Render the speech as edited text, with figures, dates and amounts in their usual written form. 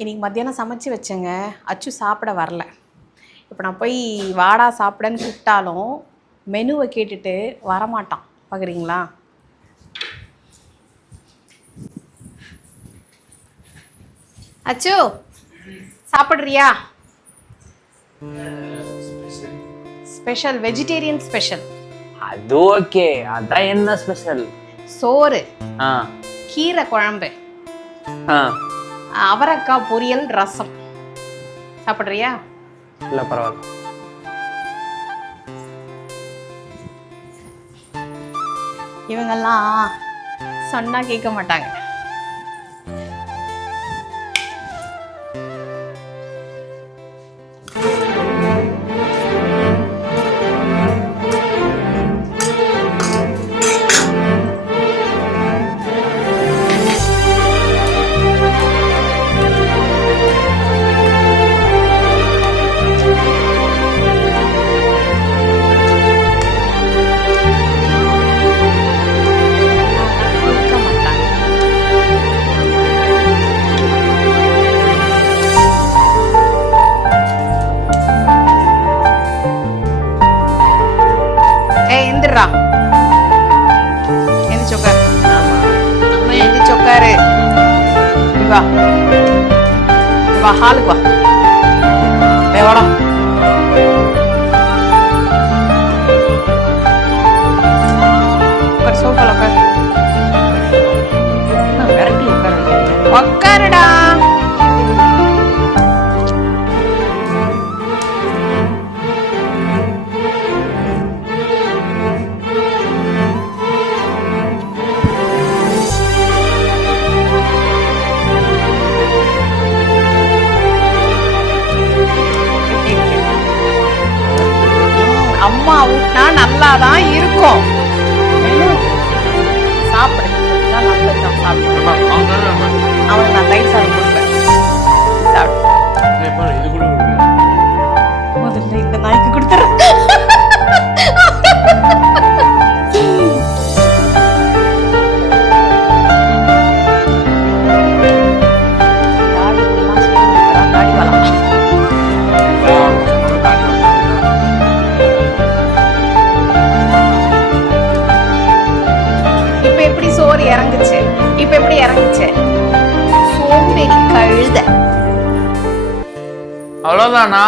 இன்றைக்கி மத்தியானம் சமைச்சு வச்சேங்க. அச்சு சாப்பிட வரல. இப்போ நான் போய் வாடா சாப்பிடன்னு கூப்பிட்டாலும் மெனுவை கேட்டுட்டு வரமாட்டான். பார்க்குறீங்களா? அச்சு சாப்பிட்றியா? Special vegetarian special. அது ஓகே. அதான் என்ன ஸ்பெஷல்? சோறு, கீரை குழம்பு, அவரைக்காய் பொரியல், ரசம். சாப்பிட்றியா? இல்லை, பரவாயில்ல. இவங்கெல்லாம் சொன்னா கேட்க மாட்டாங்க. வா ஹாலுக்கு வா. வாடா. உட்கார், சோஃபால உட்கார். விரட்டி உட்கார. உட்காருடா. அம்மா ஊட்டினா நல்லாதான் இருக்கும். சாப்பிடு, நல்லதுதான். சாப்பிடு. அவனுக்கு நான் தயிர் சாதம் கொடுப்பேன். சாப்பிடு. முதல்ல இந்த நாய்க்கு கொடுத்துறேன். இறங்குச்சு. இப்ப எப்படி இறங்குச்சு? சோம்பேறி கழுத. அவ்வளவுதானா?